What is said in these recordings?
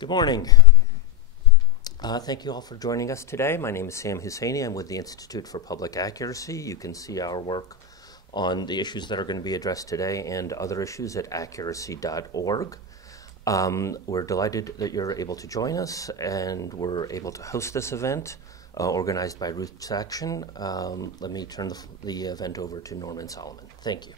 Good morning. Thank you all for joining us today. My name is Sam Husseini. I'm with the Institute for Public Accuracy. You can see our work on the issues that are going to be addressed today and other issues at accuracy.org. We're delighted that you're able to join us, and we're able to host this event organized by Roots Action. Let me turn the event over to Norman Solomon. Thank you.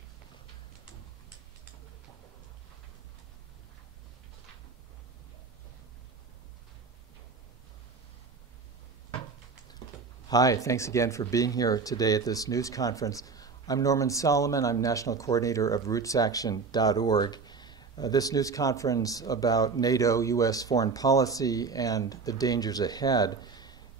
Hi, thanks again for being here today at this news conference. I'm Norman Solomon. I'm National Coordinator of RootsActionNATO. This news conference about NATO, U.S. foreign policy, and the dangers ahead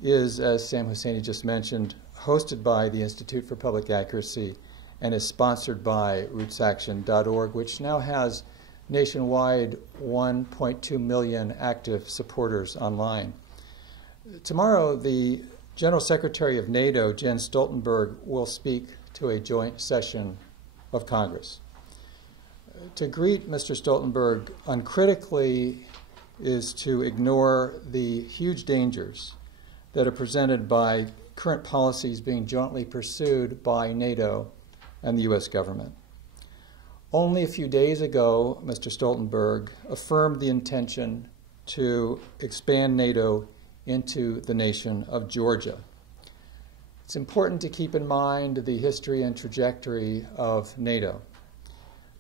is, as Sam Husseini just mentioned, hosted by the Institute for Public Accuracy and is sponsored by RootsAction.org, which now has nationwide 1.2 million active supporters online. Tomorrow, the General Secretary of NATO, Jens Stoltenberg, will speak to a joint session of Congress. To greet Mr. Stoltenberg uncritically is to ignore the huge dangers that are presented by current policies being jointly pursued by NATO and the U.S. government. Only a few days ago, Mr. Stoltenberg affirmed the intention to expand NATO into the nation of Georgia. It's important to keep in mind the history and trajectory of NATO.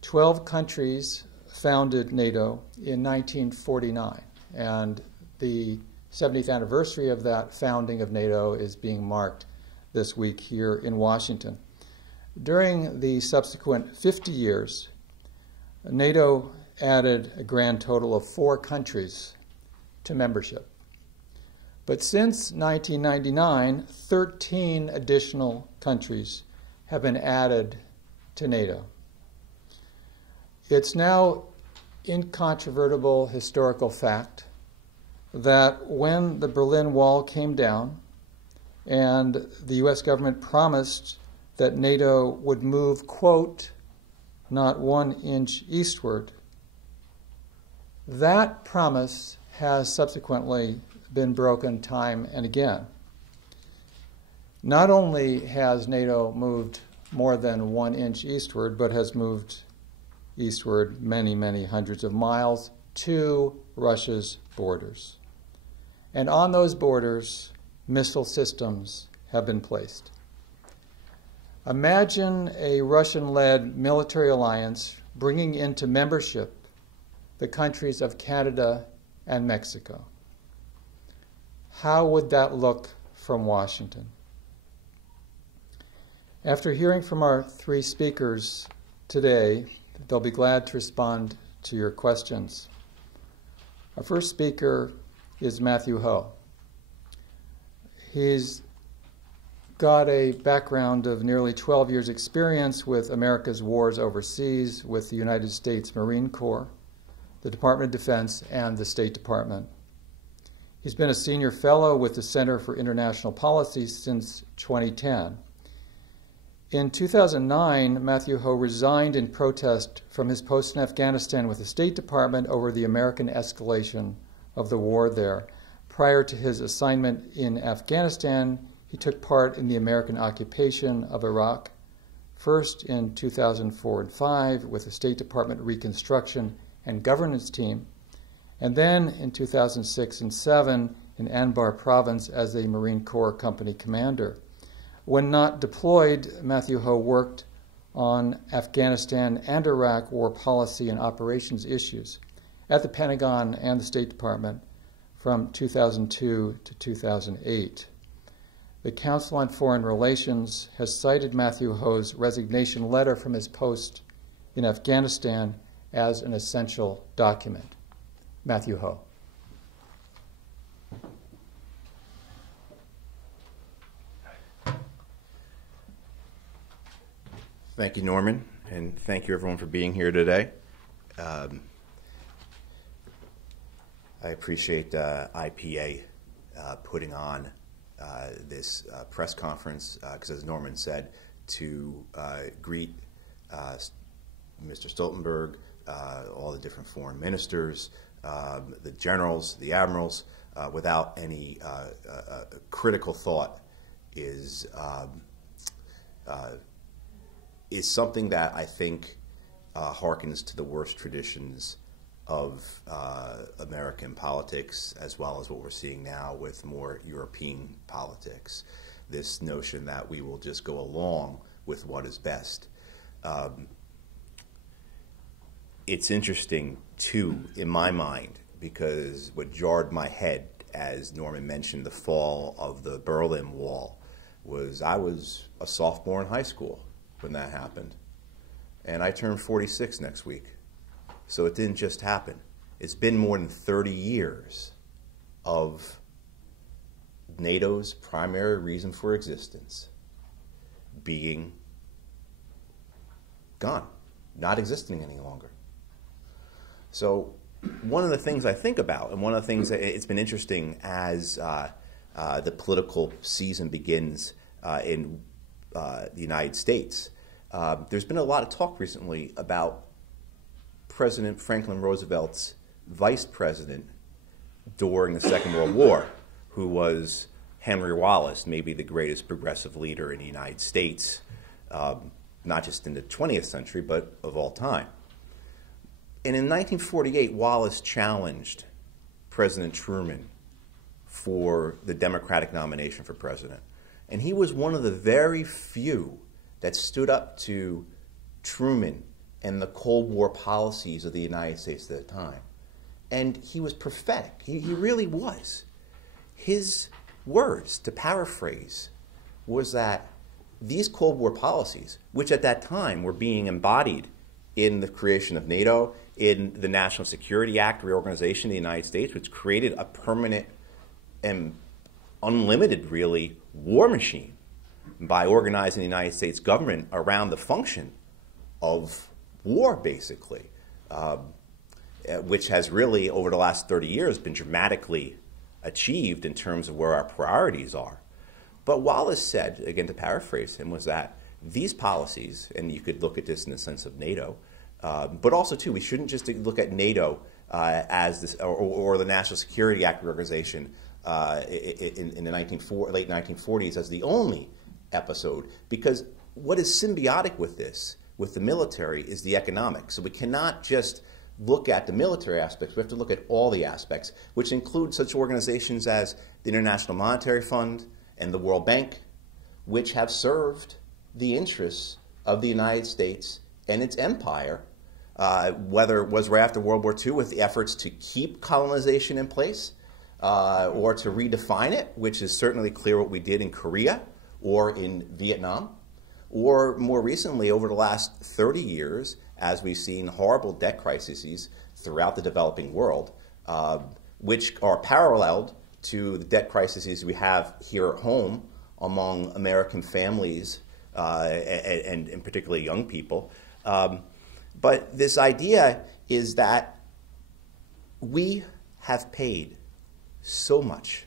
12 countries founded NATO in 1949, and the 70th anniversary of that founding of NATO is being marked this week here in Washington. During the subsequent 50 years, NATO added a grand total of 4 countries to membership. But since 1999, 13 additional countries have been added to NATO. It's now incontrovertible historical fact that when the Berlin Wall came down and the U.S. government promised that NATO would move, quote, not 1 inch eastward, that promise has subsequently been broken time and again. Not only has NATO moved more than 1 inch eastward, but has moved eastward many, many hundreds of miles to Russia's borders. And on those borders, missile systems have been placed. Imagine a Russian-led military alliance bringing into membership the countries of Canada and Mexico. How would that look from Washington? After hearing from our 3 speakers today, they'll be glad to respond to your questions. Our first speaker is Matthew Ho. He's got a background of nearly 12 years' experience with America's wars overseas with the United States Marine Corps, the Department of Defense, and the State Department. He's been a senior fellow with the Center for International Policy since 2010. In 2009, Matthew Ho resigned in protest from his post in Afghanistan with the State Department over the American escalation of the war there. Prior to his assignment in Afghanistan, he took part in the American occupation of Iraq, first in 2004 and 2005 with the State Department Reconstruction and Governance Team, and then in 2006 and 2007 in Anbar Province as a Marine Corps Company commander. When not deployed, Matthew Ho worked on Afghanistan and Iraq war policy and operations issues at the Pentagon and the State Department from 2002 to 2008. The Council on Foreign Relations has cited Matthew Ho's resignation letter from his post in Afghanistan as an essential document. Matthew Ho. Thank you, Norman, and thank you everyone for being here today. I appreciate IPA putting on this press conference because, as Norman said, to greet Mr. Stoltenberg, all the different foreign ministers, the generals, the admirals, without any critical thought is something that I think harkens to the worst traditions of American politics, as well as what we're seeing now with more European politics. This notion that we will just go along with what is best. It's interesting, too, in my mind, because what jarred my head, as Norman mentioned, the fall of the Berlin Wall, was I was a sophomore in high school when that happened. And I turned 46 next week. So it didn't just happen. It's been more than 30 years of NATO's primary reason for existence being gone, not existing any longer. So one of the things I think about, and one of the things that it's been interesting as the political season begins in the United States, there's been a lot of talk recently about President Franklin Roosevelt's vice president during the Second World War, who was Henry Wallace, maybe the greatest progressive leader in the United States, not just in the 20th century, but of all time. And in 1948, Wallace challenged President Truman for the Democratic nomination for president. And he was one of the very few that stood up to Truman and the Cold War policies of the United States at the time. And he was prophetic. He really was. His words, to paraphrase, was that these Cold War policies, which at that time were being embodied in the creation of NATO, in the National Security Act reorganization of the United States, which created a permanent and unlimited, really, war machine by organizing the United States government around the function of war, basically, which has really, over the last 30 years, been dramatically achieved in terms of where our priorities are. But Wallace said, again to paraphrase him, was that these policies, and you could look at this in the sense of NATO, but also, too, we shouldn't just look at NATO as this, or the National Security Act reorganization in the late 1940s as the only episode, because what is symbiotic with this, with the military, is the economic. So we cannot just look at the military aspects. We have to look at all the aspects, which include such organizations as the International Monetary Fund and the World Bank, which have served the interests of the United States and its empire, whether it was right after World War II with the efforts to keep colonization in place or to redefine it, which is certainly clear what we did in Korea or in Vietnam, or more recently over the last 30 years as we've seen horrible debt crises throughout the developing world, which are paralleled to the debt crises we have here at home among American families and particularly young people. But this idea is that we have paid so much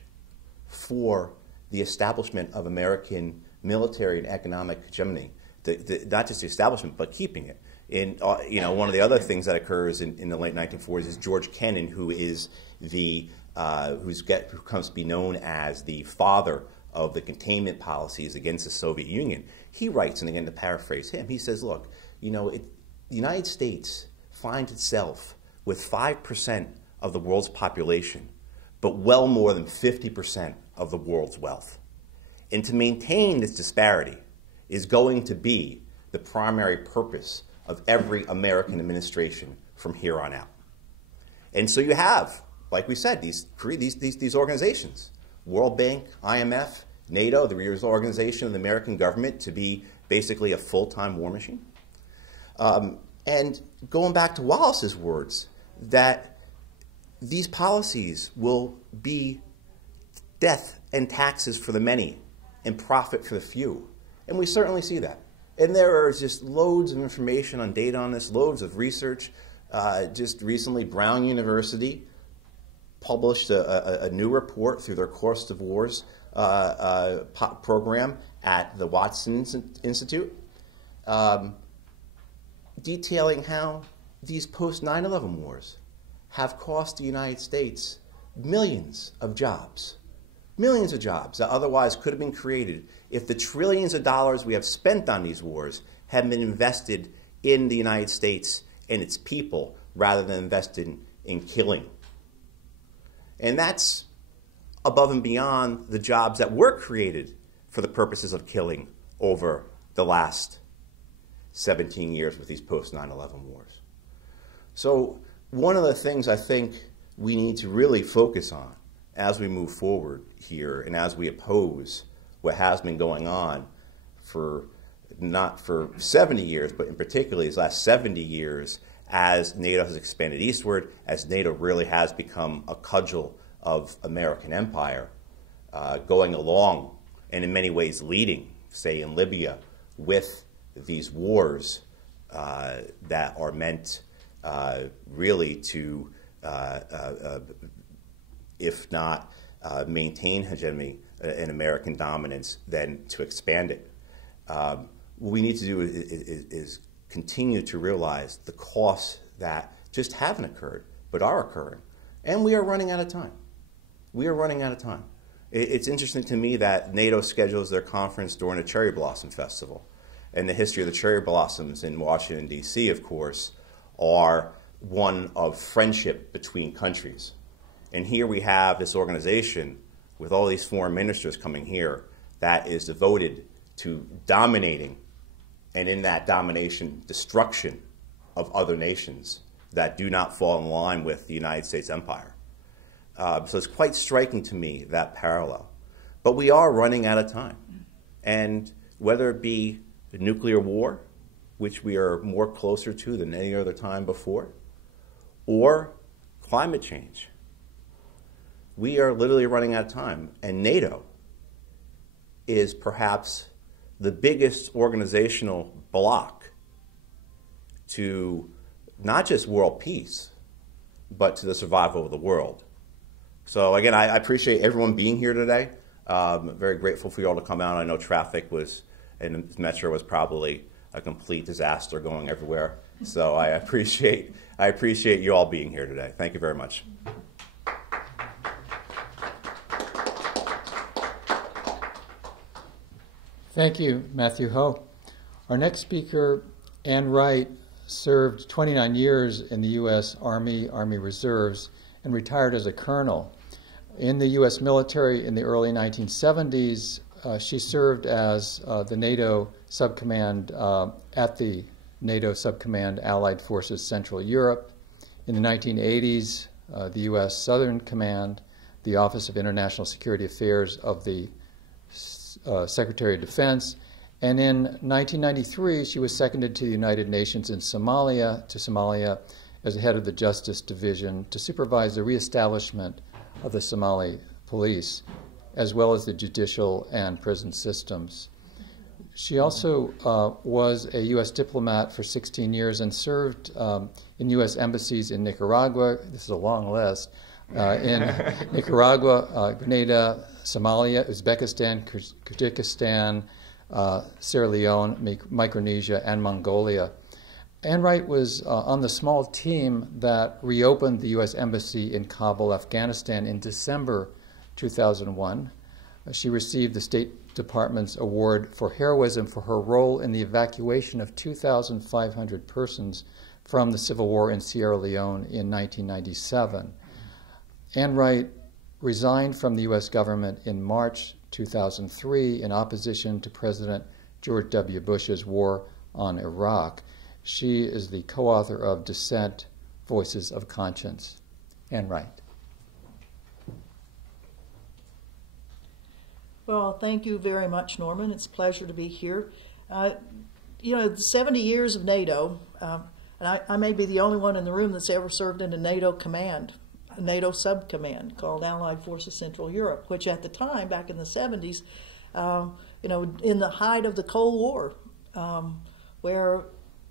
for the establishment of American military and economic hegemony, not just the establishment, but keeping it. And one of the other things that occurs in the late 1940s is George Kennan, who is who comes to be known as the father of the containment policies against the Soviet Union. He writes, and again to paraphrase him, he says, look, the United States finds itself with 5% of the world's population, but well more than 50% of the world's wealth. And to maintain this disparity is going to be the primary purpose of every American administration from here on out. And so you have, like we said, these organizations, World Bank, IMF, NATO, the reorganization of the American government to be basically a full-time war machine. And going back to Wallace's words, that these policies will be death and taxes for the many and profit for the few. And we certainly see that. And there are just loads of information on data on this, loads of research. Just recently, Brown University published a new report through their Cost of Wars program at the Watson Institute, detailing how these post-9/11 wars have cost the United States millions of jobs that otherwise could have been created if the trillions of dollars we have spent on these wars had been invested in the United States and its people rather than invested in killing. And that's above and beyond the jobs that were created for the purposes of killing over the last 17 years with these post-9/11 wars. So one of the things I think we need to really focus on as we move forward here and as we oppose what has been going on for not for 70 years, but in particular these last 70 years as NATO has expanded eastward, as NATO really has become a cudgel of American empire, going along and in many ways leading, say in Libya, with these wars that are meant really to, if not maintain hegemony and American dominance, then to expand it. What we need to do is continue to realize the costs that just haven't occurred, but are occurring. And we are running out of time. We are running out of time. It's interesting to me that NATO schedules their conference during a cherry blossom festival. And the history of the cherry blossoms in Washington, D.C., of course, are one of friendship between countries. And here we have this organization with all these foreign ministers coming here that is devoted to dominating, and in that domination, destruction of other nations that do not fall in line with the United States empire. So it's quite striking to me, that parallel. But we are running out of time. And whether it be the nuclear war, which we are more closer to than any other time before, or climate change, we are literally running out of time. And NATO is perhaps the biggest organizational block to not just world peace, but to the survival of the world. So again, I appreciate everyone being here today. I'm very grateful for you all to come out. I know traffic was, and the metro was probably a complete disaster going everywhere. So I appreciate you all being here today. Thank you very much. Thank you, Matthew Ho. Our next speaker, Ann Wright, served 29 years in the U.S. Army Reserves, and retired as a colonel. In the U.S. military in the early 1970s, she served as the NATO subcommand at the NATO subcommand Allied Forces Central Europe. In the 1980s, the U.S. Southern Command, the Office of International Security Affairs of the Secretary of Defense, and in 1993 she was seconded to the United Nations in Somalia as head of the Justice Division to supervise the reestablishment of the Somali police, as well as the judicial and prison systems. She also was a U.S. diplomat for 16 years and served in U.S. embassies in Nicaragua. This is a long list. In Nicaragua, Grenada, Somalia, Uzbekistan, Kyrgyzstan, Sierra Leone, Micronesia, and Mongolia. Ann Wright was on the small team that reopened the U.S. Embassy in Kabul, Afghanistan in December 2001. She received the State Department's award for heroism for her role in the evacuation of 2,500 persons from the civil war in Sierra Leone in 1997. Ann Wright resigned from the U.S. government in March 2003 in opposition to President George W. Bush's war on Iraq. She is the co-author of Dissent, Voices of Conscience. Ann Wright. Well, thank you very much, Norman. It's a pleasure to be here. You know, 70 years of NATO, and I may be the only one in the room that's ever served in a NATO command, a NATO subcommand called Allied Forces Central Europe, which at the time, back in the 70s, you know, in the height of the Cold War, where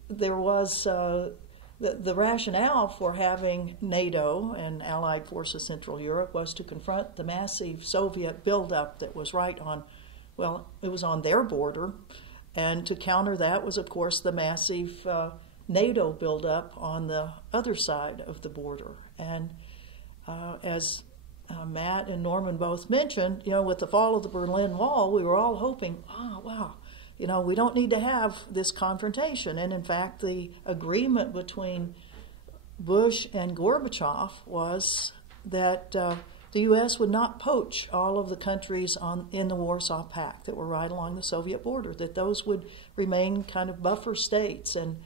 there was the rationale for having NATO and Allied Forces Central Europe was to confront the massive Soviet buildup that was right on, well, it was on their border, and to counter that was, of course, the massive NATO buildup on the other side of the border. And as Matt and Norman both mentioned, with the fall of the Berlin Wall, we were all hoping, oh, wow, we don't need to have this confrontation. And in fact, the agreement between Bush and Gorbachev was that the U.S. would not poach all of the countries in the Warsaw Pact that were right along the Soviet border, that those would remain kind of buffer states. And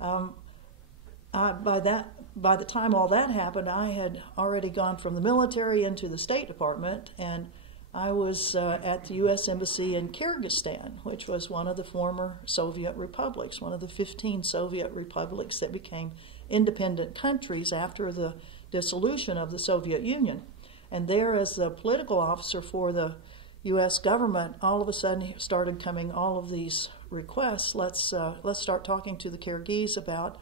by the time all that happened, I had already gone from the military into the State Department, and I was at the U.S. Embassy in Kyrgyzstan, which was one of the former Soviet republics, one of the 15 Soviet republics that became independent countries after the dissolution of the Soviet Union. And there, as the political officer for the U.S. government, all of a sudden started coming all of these requests. Let's start talking to the Kyrgyz about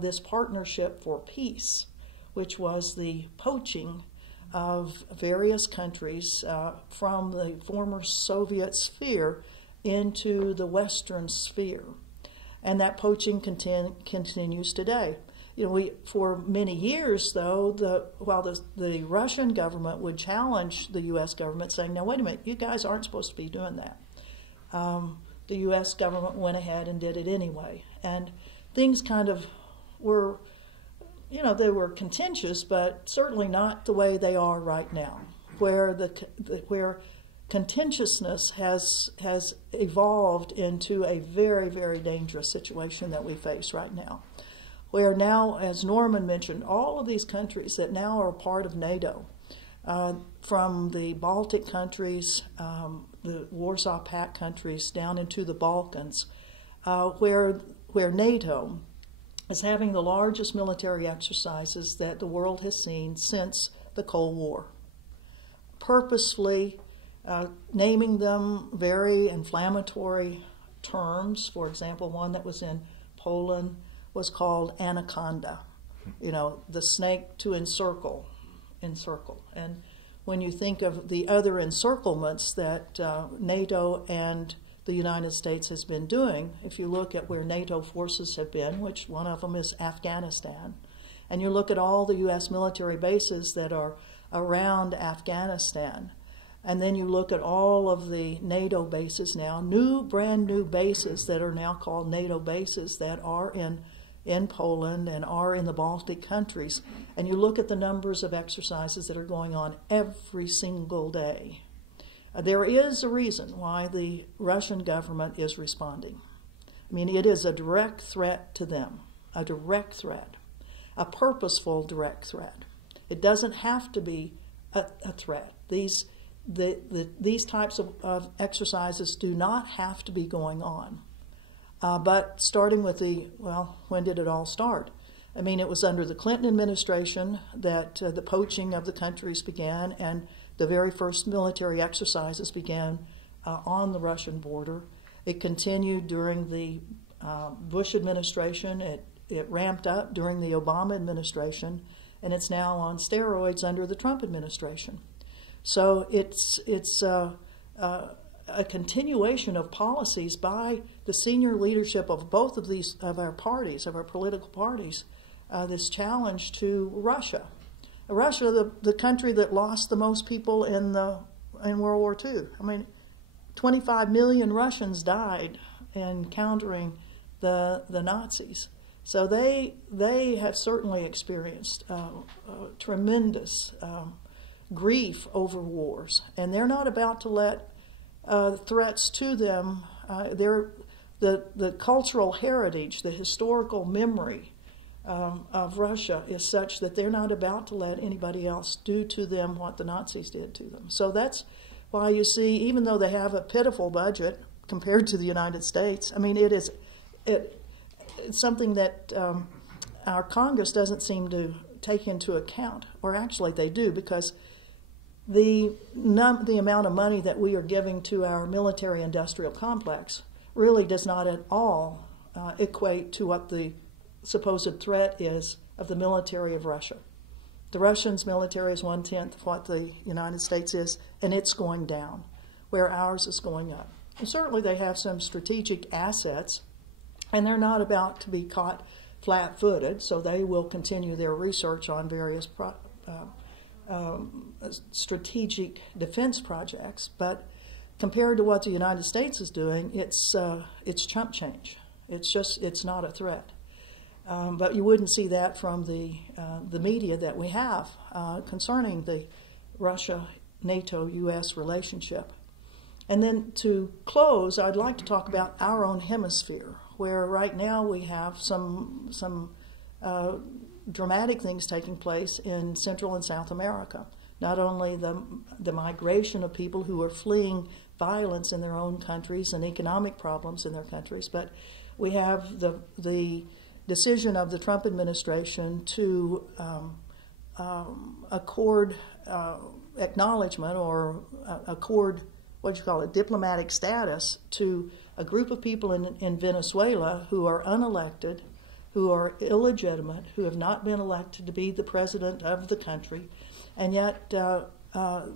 this partnership for peace, which was the poaching of various countries from the former Soviet sphere into the Western sphere. And that poaching continues today. For many years, though, while the Russian government would challenge the U.S. government, saying, "Now, wait a minute, you guys aren't supposed to be doing that," the U.S. government went ahead and did it anyway. And things kind of were, they were contentious, but certainly not the way they are right now, where where contentiousness has evolved into a very, very dangerous situation that we face right now. Where now, as Norman mentioned, all of these countries that now are a part of NATO, from the Baltic countries, the Warsaw Pact countries, down into the Balkans, where NATO is having the largest military exercises that the world has seen since the Cold War. Purposefully naming them very inflammatory terms. For example, one that was in Poland was called Anaconda, the snake to encircle. And when you think of the other encirclements that NATO and the United States has been doing, if you look at where NATO forces have been, which one of them is Afghanistan, and you look at all the U.S. military bases that are around Afghanistan, and then you look at all of the NATO bases now, brand new bases that are now called NATO bases that are in Poland and are in the Baltic countries, and you look at the numbers of exercises that are going on every single day, there is a reason why the Russian government is responding. I mean, it is a direct threat to them, a direct threat, a purposeful direct threat. It doesn't have to be a threat. These types of exercises do not have to be going on. But starting with when did it all start? I mean, it was under the Clinton administration that the poaching of the countries began, and the very first military exercises began on the Russian border. It continued during the Bush administration. It ramped up during the Obama administration, and it's now on steroids under the Trump administration. So it's a continuation of policies by the senior leadership of both of our political parties, this challenge to Russia. Russia, the country that lost the most people in World War II. I mean, 25 million Russians died in countering the Nazis. So they have certainly experienced tremendous grief over wars, and they're not about to let threats to them. The cultural heritage, the historical memory of Russia is such that they're not about to let anybody else do to them what the Nazis did to them. So that's why you see, even though they have a pitiful budget compared to the United States, I mean, it's something that our Congress doesn't seem to take into account, or actually they do, because the amount of money that we are giving to our military-industrial complex really does not at all equate to what the supposed threat is of the military of Russia. The Russians' military is 1/10 of what the United States is, and it's going down, where ours is going up. And certainly they have some strategic assets, and they're not about to be caught flat-footed, so they will continue their research on various strategic defense projects. But compared to what the United States is doing, it's chump change. It's not a threat. But you wouldn't see that from the media that we have concerning the Russia-NATO-U.S. relationship. And then to close, I'd like to talk about our own hemisphere, where right now we have some dramatic things taking place in Central and South America. Not only the migration of people who are fleeing violence in their own countries and economic problems in their countries, but we have the decision of the Trump administration to accord acknowledgement or accord, what you call it, diplomatic status to a group of people in Venezuela who are unelected, who are illegitimate, who have not been elected to be the president of the country, and yet the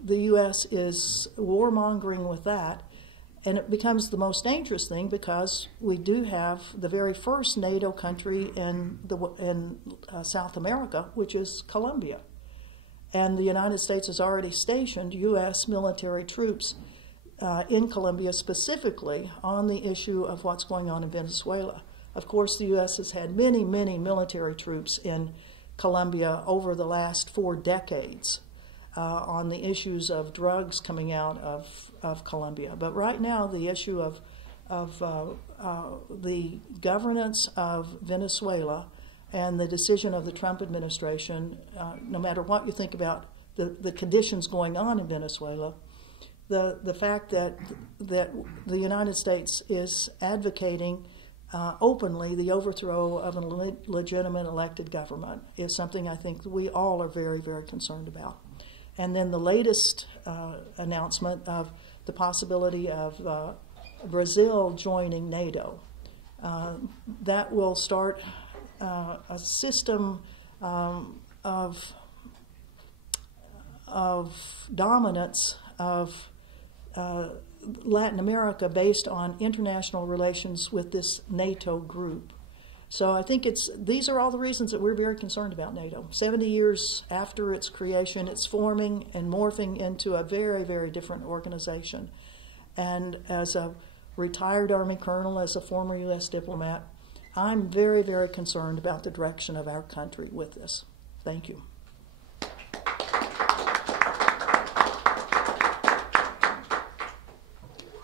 U.S. is warmongering with that, and it becomes the most dangerous thing because we do have the very first NATO country in South America, which is Colombia, and the United States has already stationed U.S. military troops in Colombia specifically on the issue of what's going on in Venezuela. Of course, the U.S. has had many, many military troops in Colombia over the last 4 decades on the issues of drugs coming out of Colombia. But right now, the issue of the governance of Venezuela and the decision of the Trump administration, no matter what you think about the conditions going on in Venezuela, the fact that the United States is advocating openly the overthrow of a legitimate elected government is something I think we all are very, very concerned about. And then the latest announcement of the possibility of Brazil joining NATO, that will start a system of dominance of Latin America based on international relations with this NATO group. So I think these are all the reasons that we're very concerned about NATO. 70 years after its creation, it's forming and morphing into a very, very different organization. And as a retired Army colonel, as a former U.S. diplomat, I'm very, very concerned about the direction of our country with this. Thank you.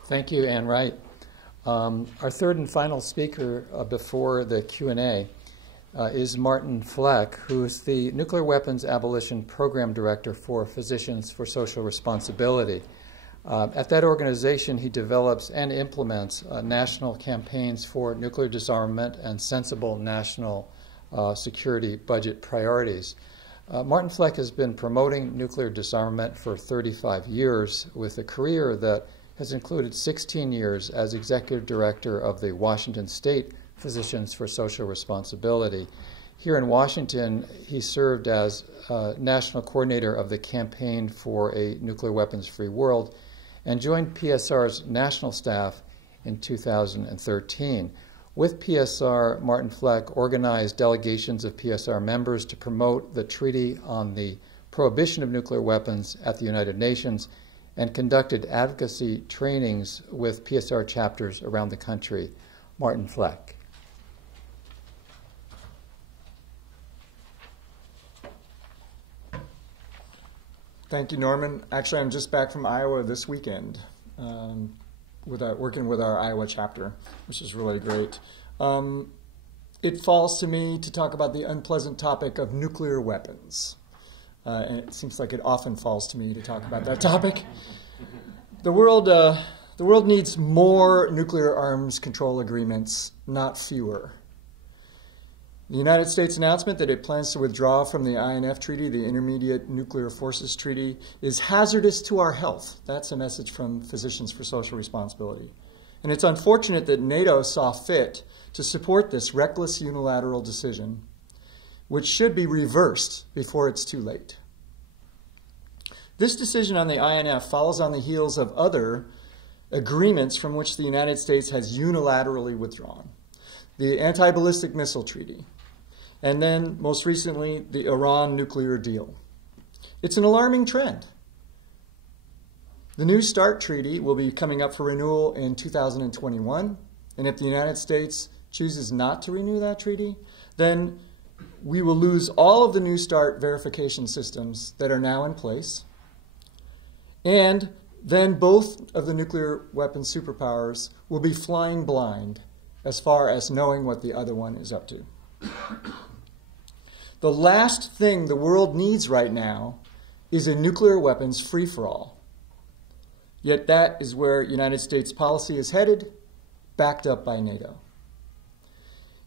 Thank you, Ann Wright. Our third and final speaker before the Q&A is Martin Fleck, who is the Nuclear Weapons Abolition Program Director for Physicians for Social Responsibility. At that organization, he develops and implements national campaigns for nuclear disarmament and sensible national security budget priorities. Martin Fleck has been promoting nuclear disarmament for 35 years with a career that has included 16 years as Executive Director of the Washington State Physicians for Social Responsibility. Here in Washington, he served as National Coordinator of the Campaign for a Nuclear Weapons-Free World and joined PSR's national staff in 2013. With PSR, Martin Fleck organized delegations of PSR members to promote the Treaty on the Prohibition of Nuclear Weapons at the United Nations and conducted advocacy trainings with PSR chapters around the country. Martin Fleck. Thank you, Norman. Actually, I'm just back from Iowa this weekend, working with our Iowa chapter, which is really great. It falls to me to talk about the unpleasant topic of nuclear weapons. And it seems like it often falls to me to talk about that topic. The world needs more nuclear arms control agreements, not fewer. The United States announcement that it plans to withdraw from the INF Treaty, the Intermediate Nuclear Forces Treaty, is hazardous to our health. That's a message from Physicians for Social Responsibility. And it's unfortunate that NATO saw fit to support this reckless unilateral decision, which should be reversed before it's too late. This decision on the INF follows on the heels of other agreements from which the United States has unilaterally withdrawn. The Anti-Ballistic Missile Treaty, And then, most recently, the Iran nuclear deal. It's an alarming trend. The New START treaty will be coming up for renewal in 2021, and if the United States chooses not to renew that treaty, then we will lose all of the New START verification systems that are now in place, and then both of the nuclear weapons superpowers will be flying blind as far as knowing what the other one is up to. The last thing the world needs right now is a nuclear weapons free-for-all. Yet that is where United States policy is headed, backed up by NATO.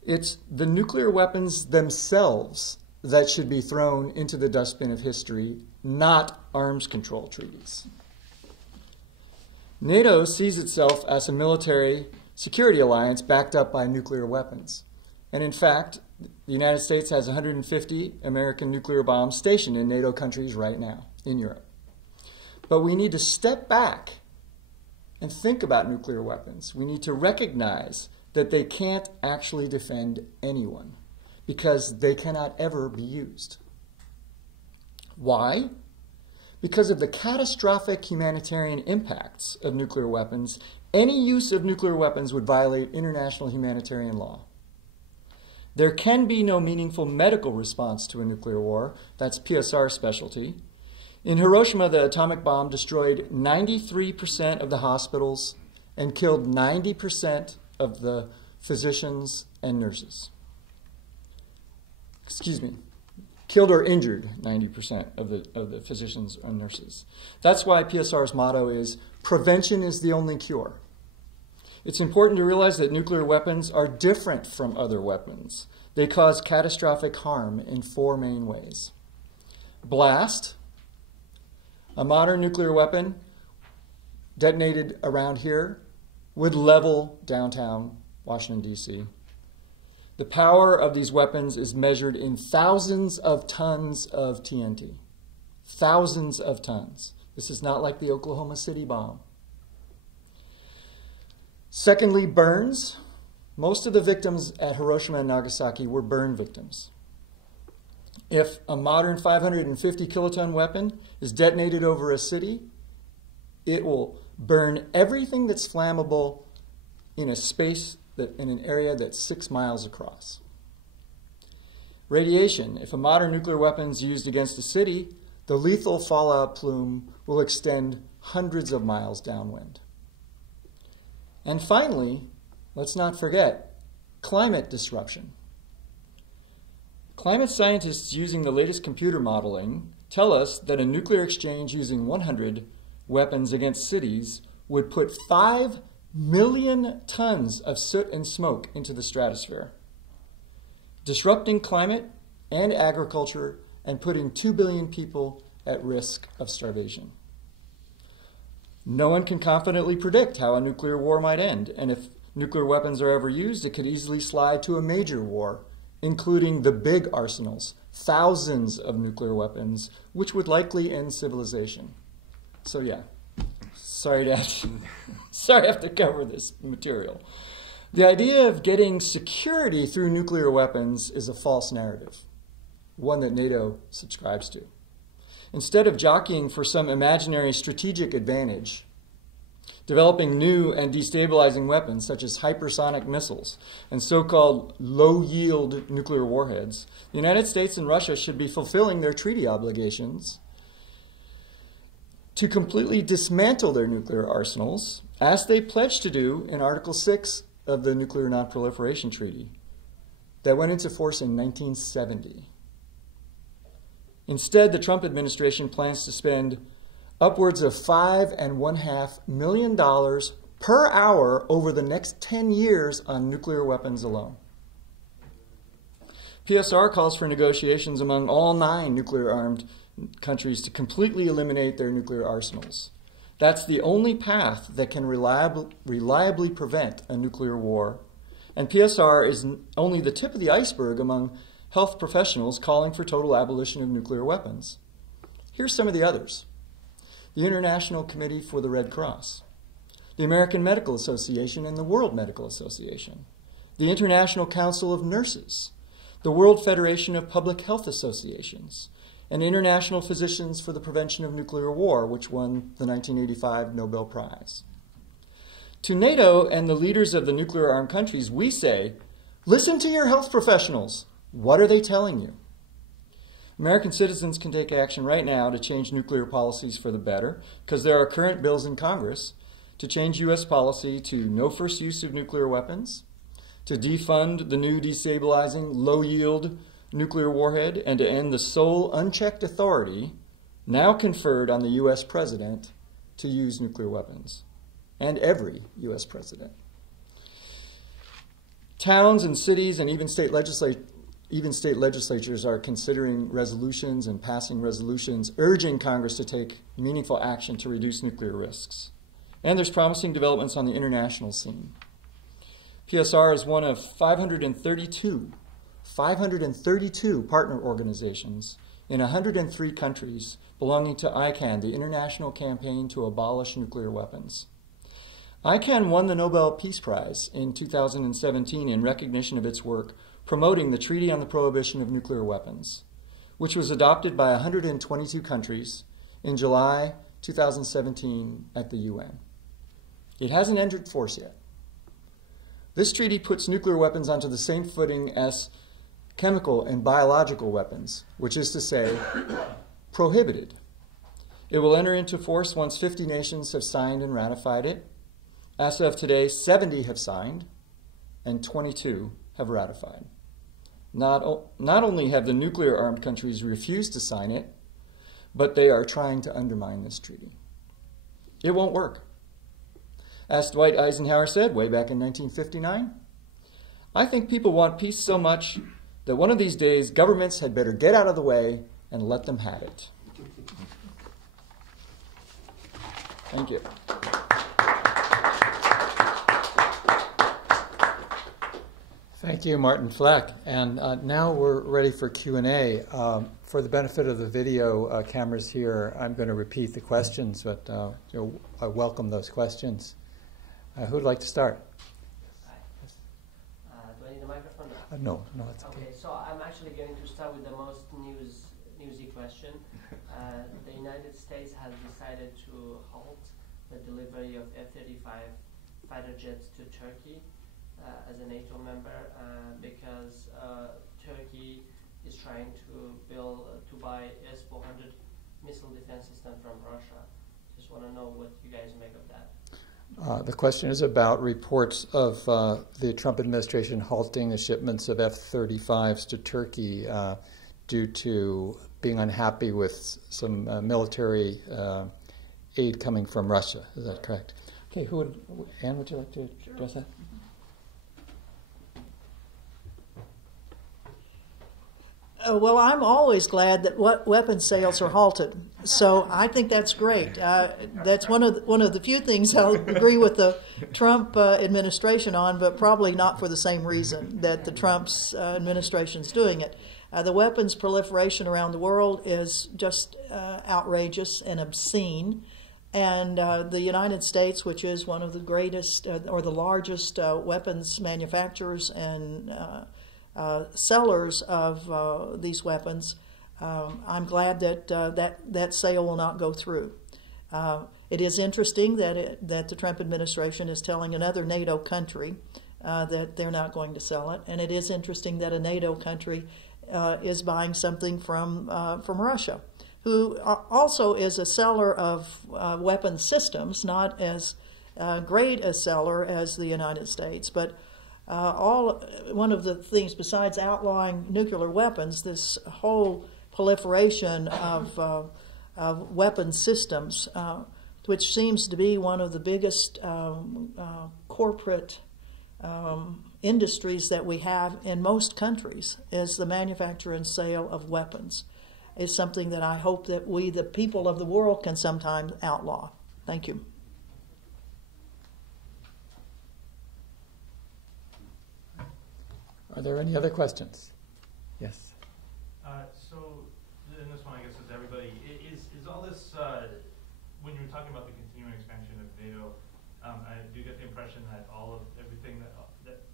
It's the nuclear weapons themselves that should be thrown into the dustbin of history, not arms control treaties. NATO sees itself as a military security alliance backed up by nuclear weapons. And in fact, the United States has 150 American nuclear bombs stationed in NATO countries right now in Europe. But we need to step back and think about nuclear weapons. We need to recognize that they can't actually defend anyone because they cannot ever be used. Why? Because of the catastrophic humanitarian impacts of nuclear weapons. Any use of nuclear weapons would violate international humanitarian law. There can be no meaningful medical response to a nuclear war. That's PSR's specialty. In Hiroshima, the atomic bomb destroyed 93% of the hospitals and killed 90% of the physicians and nurses. Killed or injured 90% of the physicians and nurses. That's why PSR's motto is, prevention is the only cure. It's important to realize that nuclear weapons are different from other weapons. They cause catastrophic harm in 4 main ways. Blast. A modern nuclear weapon detonated around here would level downtown Washington, D.C. The power of these weapons is measured in thousands of tons of TNT. Thousands of tons. This is not like the Oklahoma City bomb. Secondly, burns. Most of the victims at Hiroshima and Nagasaki were burn victims. If a modern 550 kiloton weapon is detonated over a city, it will burn everything that's flammable in a space in an area that's 6 miles across. Radiation. If a modern nuclear weapon is used against a city, the lethal fallout plume will extend hundreds of miles downwind. And finally, let's not forget climate disruption. Climate scientists using the latest computer modeling tell us that a nuclear exchange using 100 weapons against cities would put 5 million tons of soot and smoke into the stratosphere, disrupting climate and agriculture and putting 2 billion people at risk of starvation. No one can confidently predict how a nuclear war might end, and if nuclear weapons are ever used, it could easily slide to a major war, including the big arsenals, thousands of nuclear weapons, which would likely end civilization. So yeah, sorry to have to cover this material. The idea of getting security through nuclear weapons is a false narrative, one that NATO subscribes to. Instead of jockeying for some imaginary strategic advantage, developing new and destabilizing weapons such as hypersonic missiles and so-called low-yield nuclear warheads, the United States and Russia should be fulfilling their treaty obligations to completely dismantle their nuclear arsenals, as they pledged to do in Article 6 of the Nuclear Non-Proliferation Treaty that went into force in 1970. Instead, the Trump administration plans to spend upwards of $5.5 million per hour over the next 10 years on nuclear weapons alone. PSR calls for negotiations among all 9 nuclear-armed countries to completely eliminate their nuclear arsenals. That's the only path that can reliably prevent a nuclear war. And PSR is only the tip of the iceberg among health professionals calling for total abolition of nuclear weapons. Here's some of the others. The International Committee for the Red Cross, the American Medical Association and the World Medical Association, the International Council of Nurses, the World Federation of Public Health Associations, and International Physicians for the Prevention of Nuclear War, which won the 1985 Nobel Prize. To NATO and the leaders of the nuclear-armed countries, we say, listen to your health professionals. What are they telling you? American citizens can take action right now to change nuclear policies for the better, because there are current bills in Congress to change U.S. policy to no first use of nuclear weapons, to defund the new destabilizing, low-yield nuclear warhead, and to end the sole unchecked authority now conferred on the U.S. president to use nuclear weapons, and every U.S. president. Towns and cities and even state legislatures are considering resolutions and passing resolutions urging Congress to take meaningful action to reduce nuclear risks. And there's promising developments on the international scene. PSR is one of 532 partner organizations in 103 countries belonging to ICAN, the International Campaign to Abolish Nuclear Weapons. ICAN won the Nobel Peace Prize in 2017 in recognition of its work promoting the Treaty on the Prohibition of Nuclear Weapons, which was adopted by 122 countries in July 2017 at the UN. It hasn't entered force yet. This treaty puts nuclear weapons onto the same footing as chemical and biological weapons, which is to say, prohibited. It will enter into force once 50 nations have signed and ratified it. As of today, 70 have signed and 22 have ratified. Not only have the nuclear-armed countries refused to sign it, but they are trying to undermine this treaty. It won't work. As Dwight Eisenhower said way back in 1959, I think people want peace so much that one of these days governments had better get out of the way and let them have it. Thank you. Thank you, Martin Fleck. And now we're ready for Q&A. For the benefit of the video cameras here, I'm going to repeat the questions, but I welcome those questions. Who'd like to start? Do I need a microphone? No, it's okay. Okay, so I'm actually going to start with the most newsy question. The United States has decided to halt the delivery of F-35 fighter jets to Turkey as a NATO member because Turkey is trying to buy S-400 missile defense system from Russia. Just want to know what you guys make of that. The question is about reports of the Trump administration halting the shipments of F-35s to Turkey due to being unhappy with some military aid coming from Russia. Is that correct? Okay, Anne, would you like to address that? Well, I'm always glad that weapons sales are halted. So I think that's great. That's one of the few things I'll agree with the Trump administration on, but probably not for the same reason that the Trump's administration's doing it. The weapons proliferation around the world is just outrageous and obscene. And the United States, which is one of the greatest or the largest weapons manufacturers and sellers of these weapons, I'm glad that that sale will not go through. It is interesting that the Trump administration is telling another NATO country that they're not going to sell it, and it is interesting that a NATO country is buying something from Russia, who also is a seller of weapon systems, not as great a seller as the United States, but one of the things besides outlawing nuclear weapons, this whole proliferation of weapon systems, which seems to be one of the biggest corporate industries that we have in most countries, is the manufacture and sale of weapons, is something that I hope that we, the people of the world, can sometimes outlaw. Thank you. Are there any other questions? Yes. So, and this one I guess is everybody, is all this, when you're talking about the continuing expansion of NATO, I do get the impression that everything that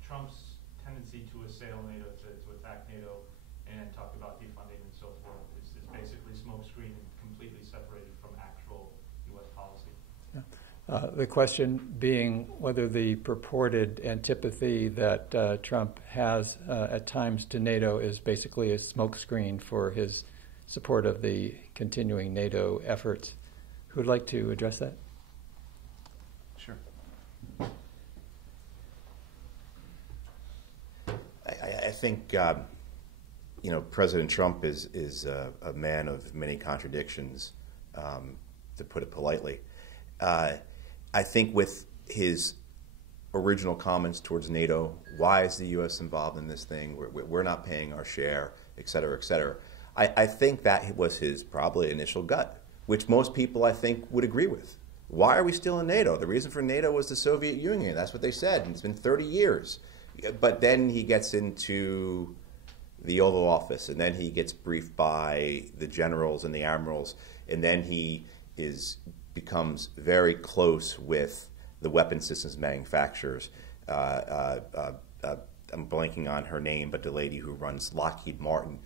Trump's tendency to assail NATO, to attack NATO, and talk about defunding and so forth. It's basically smokescreen and completely separated from actual U.S. policy. The question being whether the purported antipathy that Trump has at times to NATO is basically a smokescreen for his support of the continuing NATO efforts. Who would like to address that? Sure. I think President Trump is a man of many contradictions, to put it politely. I think with his original comments towards NATO, why is the U.S. involved in this thing? We're not paying our share, et cetera, et cetera. I think that was his probably initial gut, which most people, I think, would agree with. Why are we still in NATO? The reason for NATO was the Soviet Union. That's what they said, and it's been 30 years. But then he gets into the Oval Office, and then he gets briefed by the generals and the admirals, and then he becomes very close with the weapon systems manufacturers. I'm blanking on her name, but the lady who runs Lockheed Martin,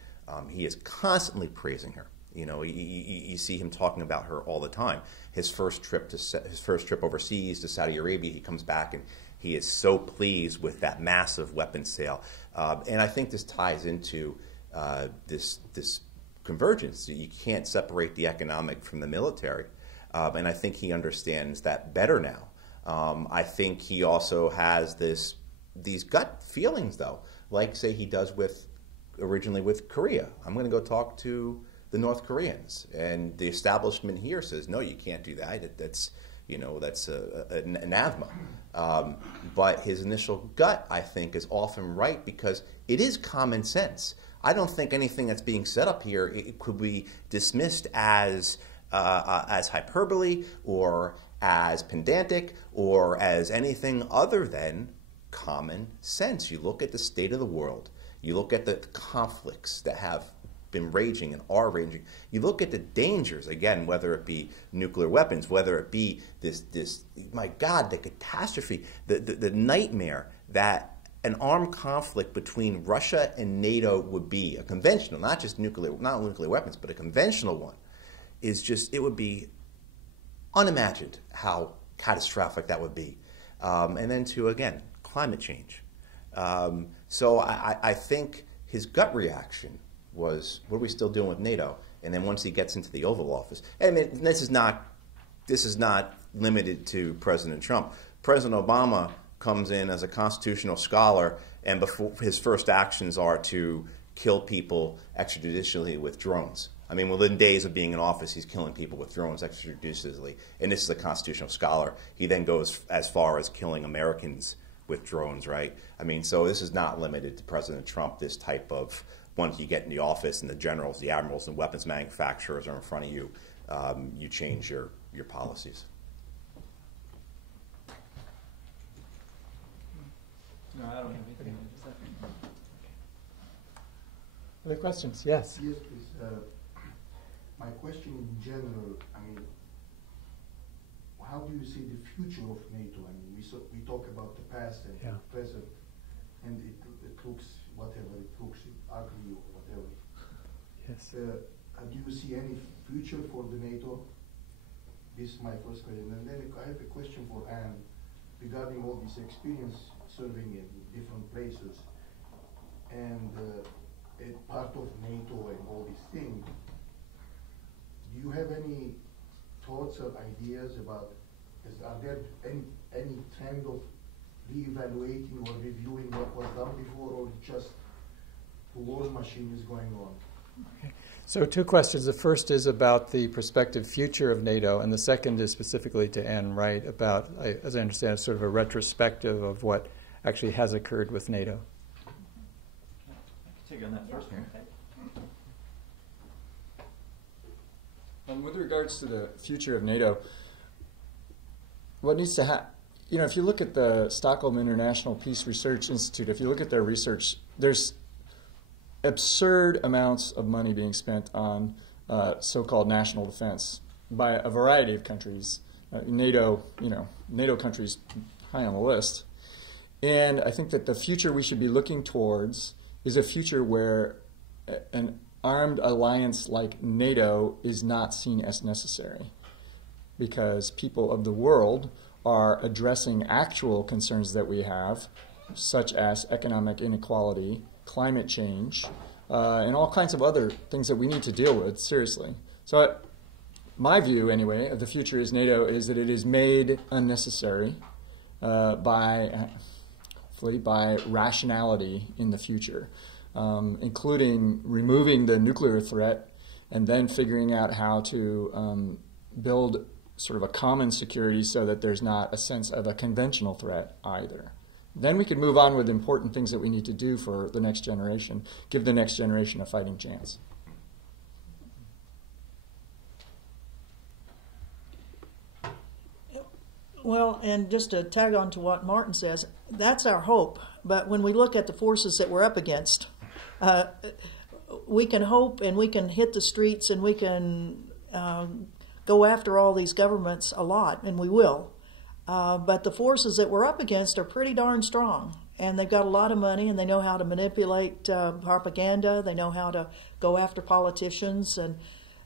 he is constantly praising her. You see him talking about her all the time. His first trip overseas to Saudi Arabia, he comes back and he is so pleased with that massive weapons sale. And I think this ties into this convergence. You can't separate the economic from the military. And I think he understands that better now. I think he also has these gut feelings, though, like, say, he does originally with Korea. I'm going to go talk to the North Koreans. And the establishment here says, no, you can't do that. That's an anathema. But his initial gut, I think, is often right because it is common sense. I don't think anything that's being set up here it could be dismissed as hyperbole or as pedantic or as anything other than common sense. You look at the state of the world. You look at the conflicts that have been raging and are raging. You look at the dangers, again, whether it be nuclear weapons, whether it be this my God, the catastrophe, the nightmare that an armed conflict between Russia and NATO would be, a conventional, not nuclear weapons, but a conventional one, is just, it would be unimagined how catastrophic that would be. And then to, again, climate change. So I think his gut reaction was, what are we still doing with NATO? And then once he gets into the Oval Office, and this is not limited to President Trump. President Obama comes in as a constitutional scholar, and before his first actions are to kill people extrajudicially with drones. I mean, within days of being in office, he's killing people with drones extrajudicially. And this is a constitutional scholar. He then goes as far as killing Americans with drones, right? I mean, so this is not limited to President Trump, this type of, once you get in the office and the generals, the admirals, and weapons manufacturers are in front of you, you change your policies. No, I don't have anything to say. Other questions? Yes. Yes, please. My question in general, I mean, how do you see the future of NATO? I mean, we talk about the past and the present, and it looks whatever, it looks ugly or whatever. Yes. Do you see any future for the NATO? This is my first question. And then I have a question for Anne regarding all this experience serving in different places and a part of NATO and all these things. Do you have any thoughts or ideas about, are there any trend of re-evaluating or reviewing what was done before, or just the war machine is going on? Okay. So 2 questions. The first is about the prospective future of NATO, and the second is specifically to Anne Wright about, as I understand it, sort of a retrospective of what actually has occurred with NATO. Take on that first. With regards to the future of NATO, what needs to happen, if you look at the Stockholm International Peace Research Institute, if you look at their research, there's absurd amounts of money being spent on so-called national defense by a variety of countries. NATO countries high on the list. And I think that the future we should be looking towards is a future where an armed alliance like NATO is not seen as necessary, because people of the world are addressing actual concerns that we have, such as economic inequality, climate change, and all kinds of other things that we need to deal with seriously. So my view, anyway, of the future is NATO is that it is made unnecessary hopefully by rationality in the future, including removing the nuclear threat and then figuring out how to build sort of a common security so that there's not a sense of a conventional threat either. Then we can move on with important things that we need to do for the next generation, give the next generation a fighting chance. Well, and just to tag on to what Martin says, that's our hope. But when we look at the forces that we're up against, we can hope and we can hit the streets and we can go after all these governments a lot, and we will. But the forces that we're up against are pretty darn strong, and they've got a lot of money, and they know how to manipulate propaganda. They know how to go after politicians, and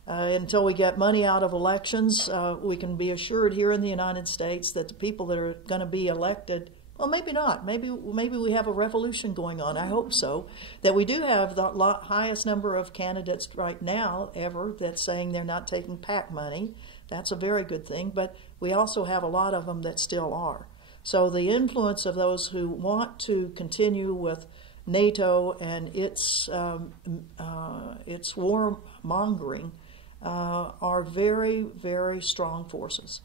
until we get money out of elections, we can be assured here in the United States that the people that are going to be elected, well, maybe not. Maybe we have a revolution going on. I hope so. That we do have the highest number of candidates right now ever that's saying they're not taking PAC money. That's a very good thing. But we also have a lot of them that still are. So the influence of those who want to continue with NATO and its warmongering are very, very strong forces.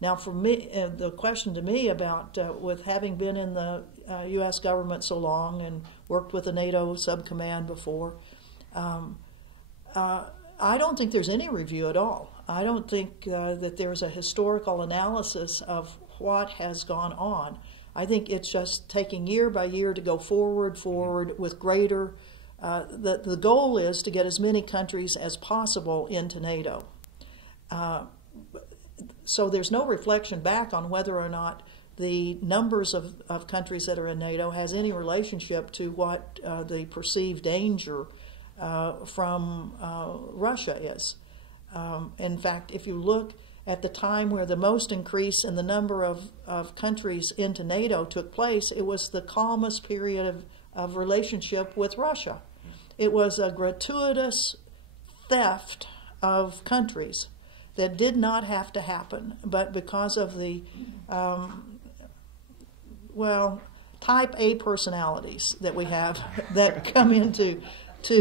Now, for me, the question to me about with having been in the U.S. government so long and worked with the NATO subcommand before, I don't think there's any review at all. I don't think that there's a historical analysis of what has gone on. I think it's just taking year by year to go forward with greater. The goal is to get as many countries as possible into NATO. So there's no reflection back on whether or not the numbers of countries that are in NATO has any relationship to what the perceived danger from Russia is. In fact, if you look at the time where the most increase in the number of countries into NATO took place, it was the calmest period of relationship with Russia. It was a gratuitous theft of countries that did not have to happen, but because of the, type A personalities that we have that come into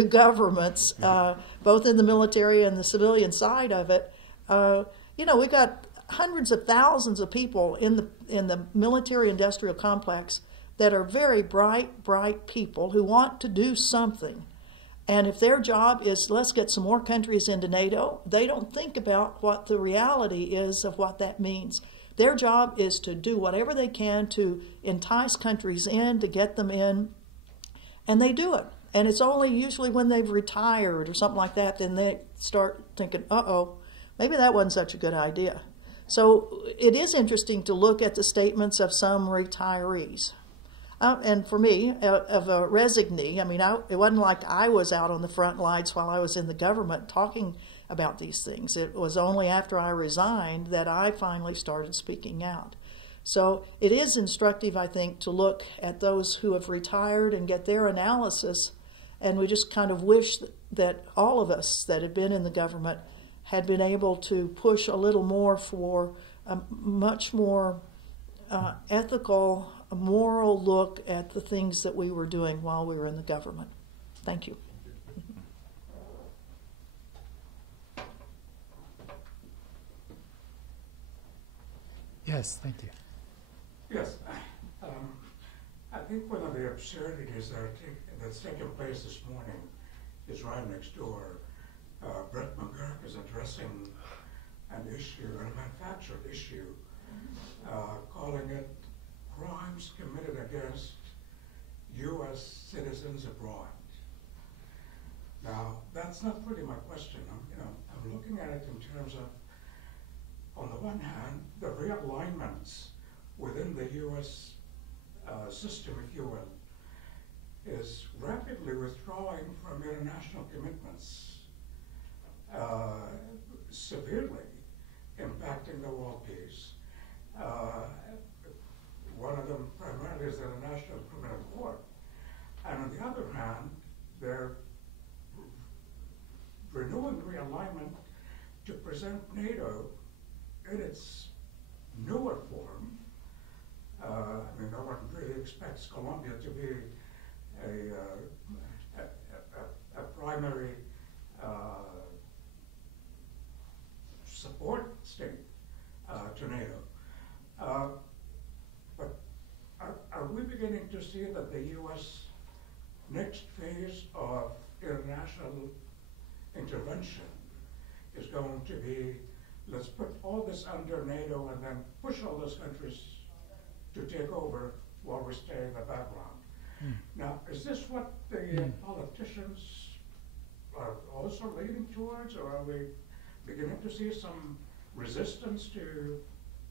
governments, both in the military and the civilian side of it. We've got hundreds of thousands of people in the military-industrial complex that are very bright people who want to do something. And if their job is, let's get some more countries into NATO, they don't think about what the reality is of what that means. Their job is to do whatever they can to entice countries in, to get them in, and they do it. And it's only usually when they've retired or something like that, then they start thinking, maybe that wasn't such a good idea. So it is interesting to look at the statements of some retirees. And for me, of a resignee, it wasn't like I was out on the front lines while I was in the government talking about these things. It was only after I resigned that I finally started speaking out. So it is instructive, I think, to look at those who have retired and get their analysis, and we just kind of wish that all of us that had been in the government had been able to push a little more for a much more ethical, a moral look at the things that we were doing while we were in the government. Thank you. Yes, thank you. Yes. I think one of the absurdities that's taken place this morning is right next door. Brett McGurk is addressing an issue, a manufactured issue, calling it crimes committed against U.S. citizens abroad. Now, that's not really my question. I'm looking at it in terms of, on the one hand, the realignments within the U.S. system, if you will, is rapidly withdrawing from international commitments, severely impacting the world peace. One of them primarily is the International Criminal Court. And on the other hand, they're renewing realignment to present NATO in its newer form. I mean, no one really expects Colombia to be a primary support state to NATO. But are we beginning to see that the U.S. next phase of international intervention is going to be, let's put all this under NATO and then push all those countries to take over while we stay in the background? Now, is this what the politicians are also leaning towards, or are we beginning to see some resistance to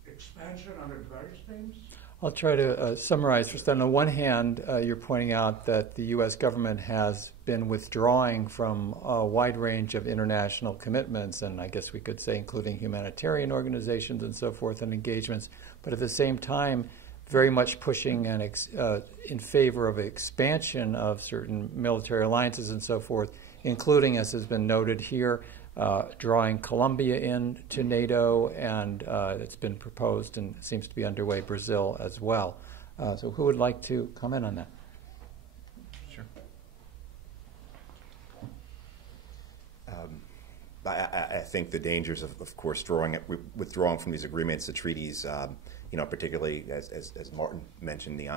expansion under various names? I'll try to summarize. First, on the one hand, you're pointing out that the U.S. government has been withdrawing from a wide range of international commitments, and I guess we could say including humanitarian organizations and so forth and engagements, but at the same time very much pushing and in favor of expansion of certain military alliances and so forth, including, as has been noted here, drawing Colombia into NATO, and it's been proposed and seems to be underway, Brazil as well. So who would like to comment on that? Sure. I think the dangers of course, withdrawing from these agreements, the treaties, particularly as Martin mentioned, the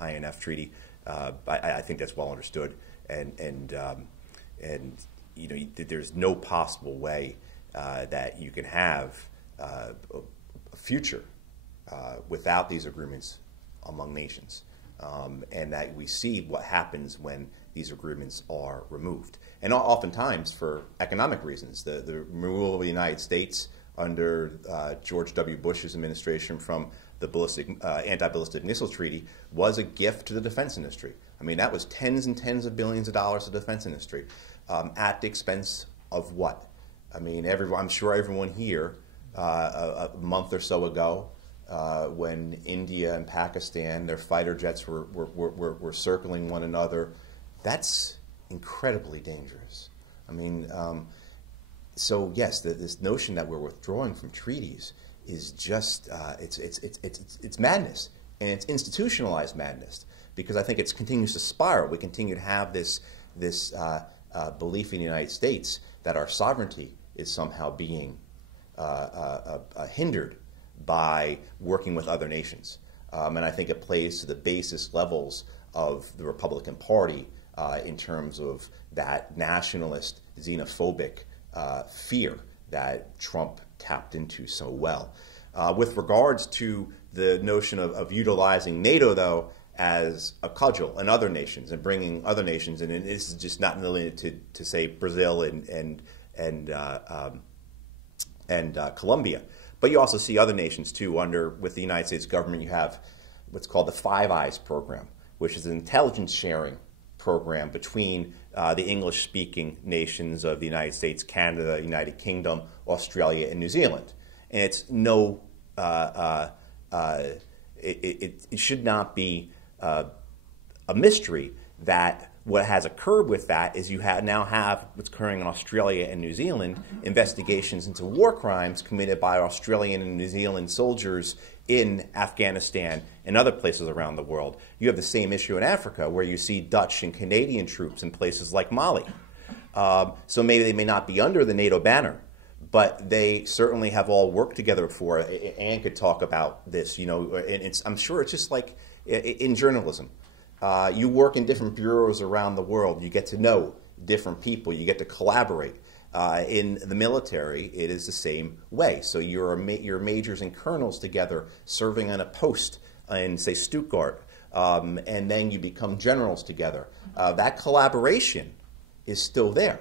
INF treaty, I think that's well understood, and there's no possible way that you can have a future without these agreements among nations, and that we see what happens when these agreements are removed. And oftentimes for economic reasons. The removal of the United States under George W. Bush's administration from the anti-ballistic missile treaty was a gift to the defense industry. I mean, that was tens and tens of billions of dollars to the defense industry. At the expense of what? I mean, I'm sure everyone here, a month or so ago, when India and Pakistan, their fighter jets were circling one another, that's incredibly dangerous. I mean, so yes, this notion that we're withdrawing from treaties is just it's madness, and it's institutionalized madness, because I think it continues to spiral. We continue to have this belief in the United States that our sovereignty is somehow being hindered by working with other nations. And I think it plays to the basis levels of the Republican Party in terms of that nationalist, xenophobic fear that Trump tapped into so well. With regards to the notion of utilizing NATO, though, as a cudgel and other nations, and bringing other nations in, and this is just not limited to say Brazil and Colombia, but you also see other nations too. With the United States government, you have what's called the Five Eyes program, which is an intelligence sharing program between the English-speaking nations of the United States, Canada, United Kingdom, Australia, and New Zealand. And it's it should not be a mystery that what has occurred with that is you now have what's occurring in Australia and New Zealand, investigations into war crimes committed by Australian and New Zealand soldiers in Afghanistan and other places around the world. You have the same issue in Africa, where you see Dutch and Canadian troops in places like Mali. So maybe they may not be under the NATO banner, but they certainly have all worked together before. Anne could talk about this, and I'm sure it's just like in journalism. You work in different bureaus around the world. You get to know different people. You get to collaborate. In the military, it is the same way. So you're majors and colonels together serving on a post in, say, Stuttgart, and then you become generals together. That collaboration is still there.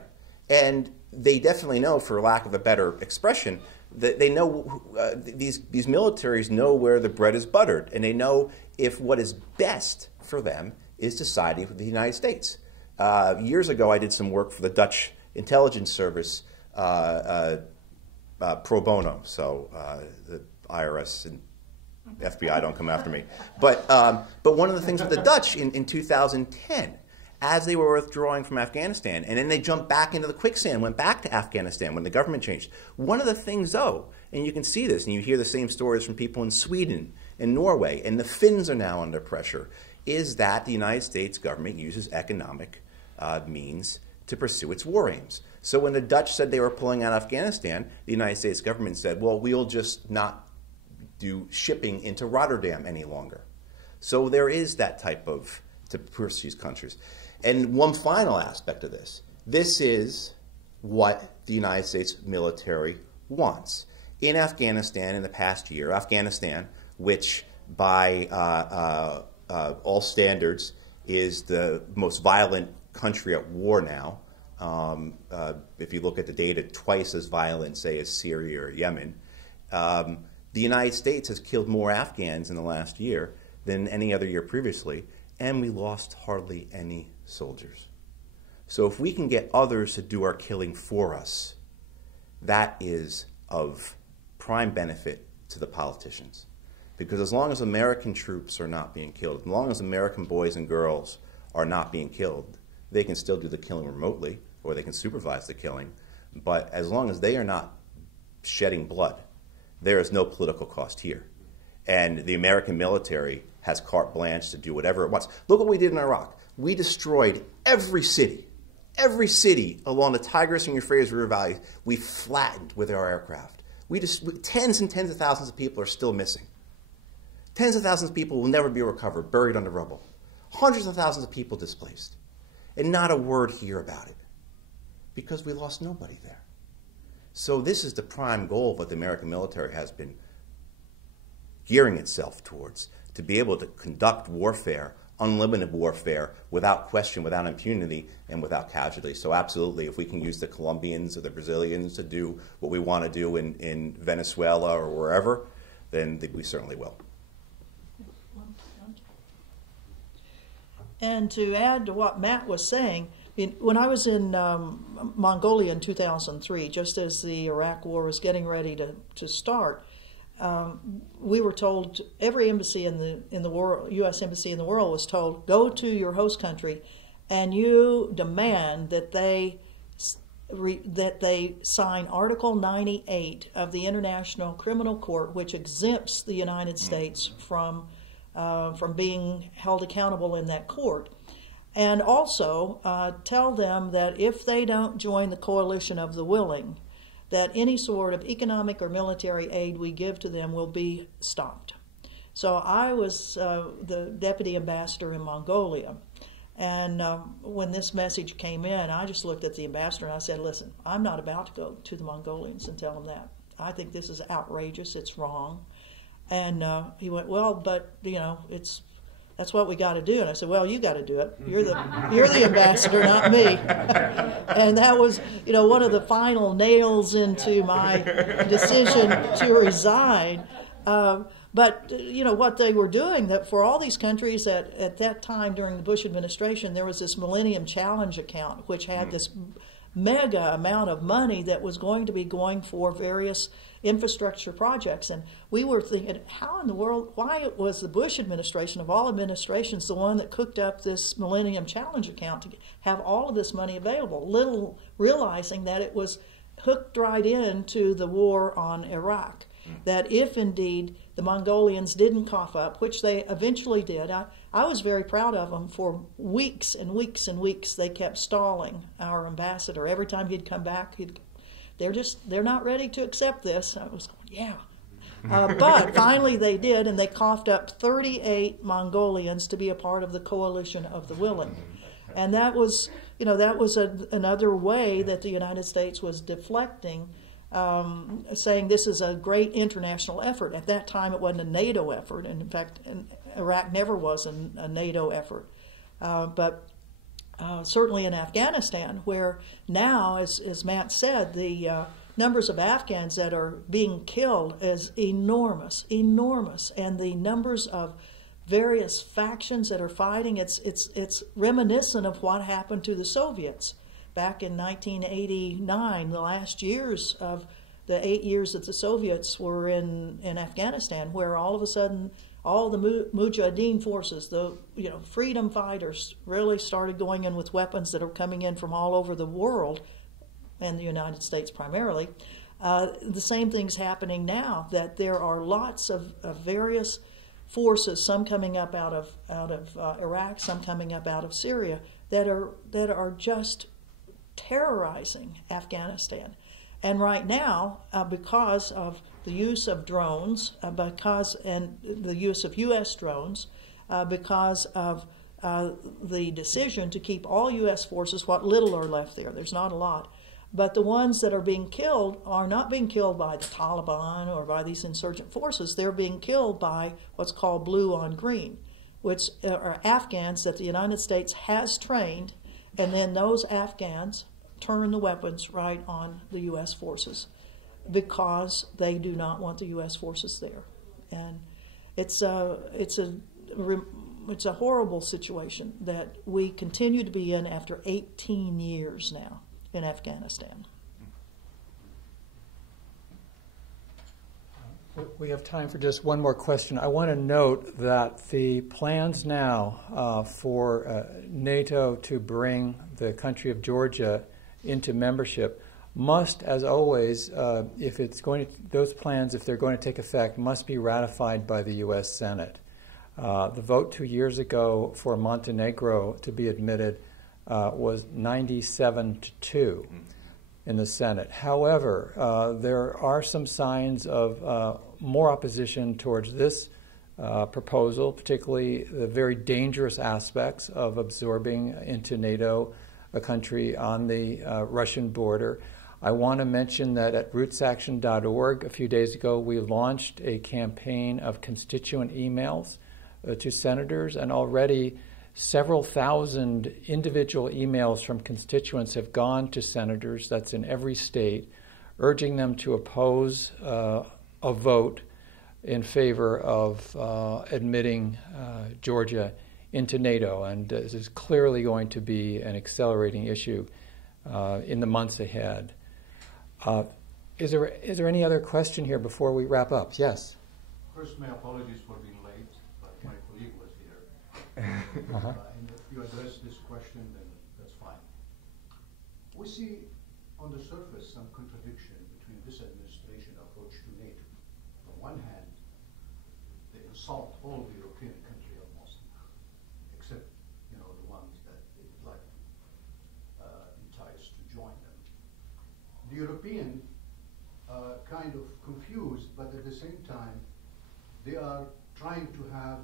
And they definitely know, for lack of a better expression, They know these militaries know where the bread is buttered, and they know if what is best for them is to side with the United States. Years ago, I did some work for the Dutch intelligence service pro bono, so the IRS and FBI don't come after me. But one of the things with the Dutch in 2010, as they were withdrawing from Afghanistan, and then they jumped back into the quicksand, went back to Afghanistan when the government changed. One of the things, though, and you can see this, and you hear the same stories from people in Sweden and Norway, and the Finns are now under pressure, is that the United States government uses economic means to pursue its war aims. So when the Dutch said they were pulling out of Afghanistan, the United States government said, well, we'll just not do shipping into Rotterdam any longer. So there is that type of, to pursue countries. And one final aspect of this. This is what the United States military wants. In Afghanistan in the past year, Afghanistan, which by all standards is the most violent country at war now, if you look at the data, twice as violent, say, as Syria or Yemen, the United States has killed more Afghans in the last year than any other year previously, and we lost hardly any soldiers. So if we can get others to do our killing for us, that is of prime benefit to the politicians. Because as long as American troops are not being killed, as long as American boys and girls are not being killed, they can still do the killing remotely, or they can supervise the killing. But as long as they are not shedding blood, there is no political cost here. And the American military has carte blanche to do whatever it wants. Look what we did in Iraq. We destroyed every city along the Tigris and Euphrates River Valley. We flattened with our aircraft. Tens and tens of thousands of people are still missing. Tens of thousands of people will never be recovered, buried under rubble. Hundreds of thousands of people displaced. And not a word here about it, because we lost nobody there. So this is the prime goal of what the American military has been gearing itself towards, to be able to conduct warfare, unlimited warfare, without question, without impunity, and without casualty. So absolutely, if we can use the Colombians or the Brazilians to do what we want to do in Venezuela or wherever, then we certainly will. And to add to what Matt was saying, when I was in Mongolia in 2003, just as the Iraq War was getting ready to start, we were told, every embassy in the world, U.S. embassy in the world was told, go to your host country and you demand that they sign Article 98 of the International Criminal Court, which exempts the United States from being held accountable in that court. And also tell them that if they don't join the coalition of the willing, that any sort of economic or military aid we give to them will be stopped. So I was the deputy ambassador in Mongolia. And when this message came in, I just looked at the ambassador and I said, listen, I'm not about to go to the Mongolians and tell them that. I think this is outrageous. It's wrong. And he went, well, but, that's what we got to do. And I said, well, you got to do it. You're the ambassador, not me. And that was, one of the final nails into my decision to resign. But, what they were doing, that for all these countries at that time during the Bush administration, there was this Millennium Challenge account, which had this mega amount of money that was going to be going for various infrastructure projects. And we were thinking, how in the world, why was the Bush administration, of all administrations, the one that cooked up this Millennium Challenge account to have all of this money available, little realizing that it was hooked right into the war on Iraq. That if indeed the Mongolians didn't cough up, which they eventually did, I was very proud of them. For weeks and weeks and weeks, they kept stalling our ambassador. Every time he'd come back, they're not ready to accept this. I was going, yeah. But finally they did, and they coughed up 38 Mongolians to be a part of the coalition of the willing. And that was, another way that the United States was deflecting, saying this is a great international effort. At that time, it wasn't a NATO effort, and in fact, Iraq never was a NATO effort. But certainly in Afghanistan, where now, as Matt said, the numbers of Afghans that are being killed is enormous, enormous, and the numbers of various factions that are fighting, it's reminiscent of what happened to the Soviets back in 1989, the last years of the 8 years that the Soviets were in Afghanistan, where all of a sudden all the Mujahideen forces, the freedom fighters, really started going in with weapons that are coming in from all over the world, and the United States primarily. The same thing's happening now, that there are lots of various forces, some coming up out of Iraq, some coming up out of Syria, that are just terrorizing Afghanistan. And right now, because of the use of drones, and the use of U.S. drones, because of the decision to keep all U.S. forces, what little are left there's not a lot, but the ones that are being killed are not being killed by the Taliban or by these insurgent forces. They're being killed by what's called blue on green, which are Afghans that the United States has trained, and then those Afghans turn the weapons right on the U.S. forces because they do not want the U.S. forces there. And it's a horrible situation that we continue to be in after 18 years now in Afghanistan. We have time for just one more question. I want to note that the plans now for NATO to bring the country of Georgia into membership must, as always, if they're going to take effect, must be ratified by the U.S. Senate. The vote 2 years ago for Montenegro to be admitted was 97-2 in the Senate. However, there are some signs of more opposition towards this proposal, particularly the very dangerous aspects of absorbing into NATO a country on the Russian border. I want to mention that at RootsAction.org a few days ago we launched a campaign of constituent emails to senators, and already several thousand individual emails from constituents have gone to senators, that's in every state, urging them to oppose a vote in favor of admitting Georgia into NATO. And this is clearly going to be an accelerating issue in the months ahead. Is there any other question here before we wrap up? Yes? First, my apologies for being late, but my colleague was here. And if you address this question, then that's fine. We see on the surface some contradiction between this administration approach to NATO. On one hand, they insult all the European countries almost, except the ones that they would like entice to join them. The European kind of confused, but at the same time, they are trying to have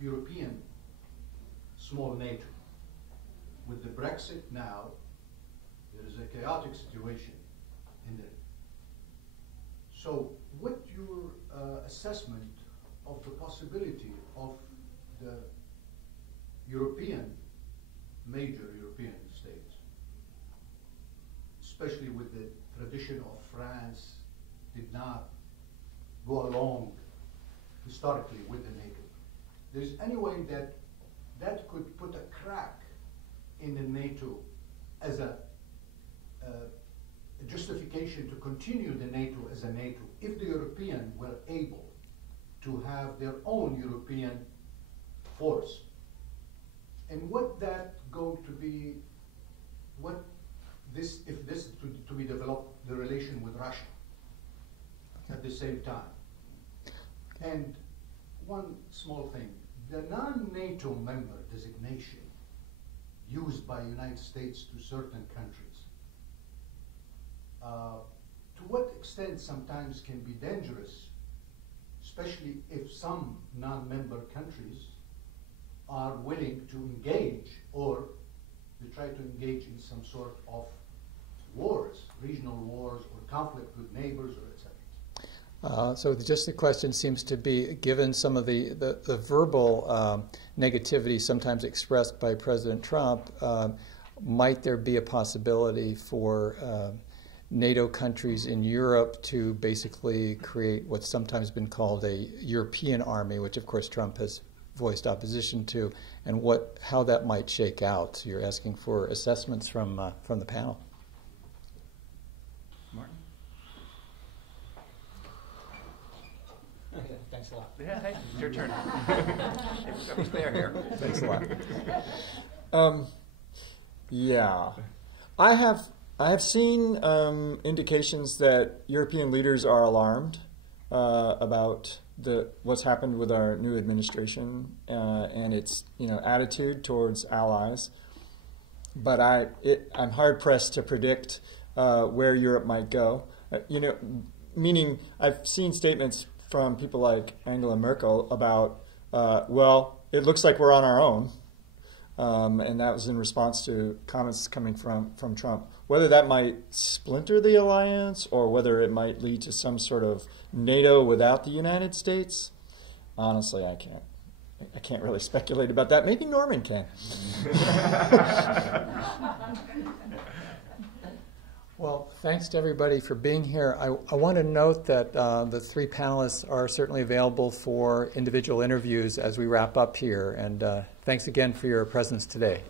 European small NATO. With the Brexit now, there is a chaotic situation in there. So what's your assessment of the possibility of the major European states, especially with the tradition of France did not go along historically with the NATO? There's any way that could put a crack in the NATO as a justification to continue the NATO as a NATO if the Europeans were able to have their own European force? And what that going to be, if this to be developed, the relation with Russia at the same time? And one small thing, the non-NATO member designation used by United States to certain countries, to what extent sometimes can be dangerous, especially if some non-member countries are willing to engage or to try to engage in some sort of wars, regional wars or conflict with neighbors or etc. So just the question seems to be, given some of the verbal negativity sometimes expressed by President Trump, might there be a possibility for NATO countries in Europe to basically create what's sometimes been called a European army, which of course Trump has voiced opposition to, and how that might shake out. So you're asking for assessments from the panel. Martin? Okay, thanks a lot. Yeah, hey, it's your turn. Everybody's there here. Thanks a lot. Yeah, I have seen indications that European leaders are alarmed about what's happened with our new administration and its attitude towards allies. But I'm hard pressed to predict where Europe might go. Meaning I've seen statements from people like Angela Merkel about well, it looks like we're on our own. And that was in response to comments coming from Trump. Whether that might splinter the alliance or whether it might lead to some sort of NATO without the United States, honestly, I can't really speculate about that. Maybe Norman can. Well, thanks to everybody for being here. I want to note that the three panelists are certainly available for individual interviews as we wrap up here. And thanks again for your presence today.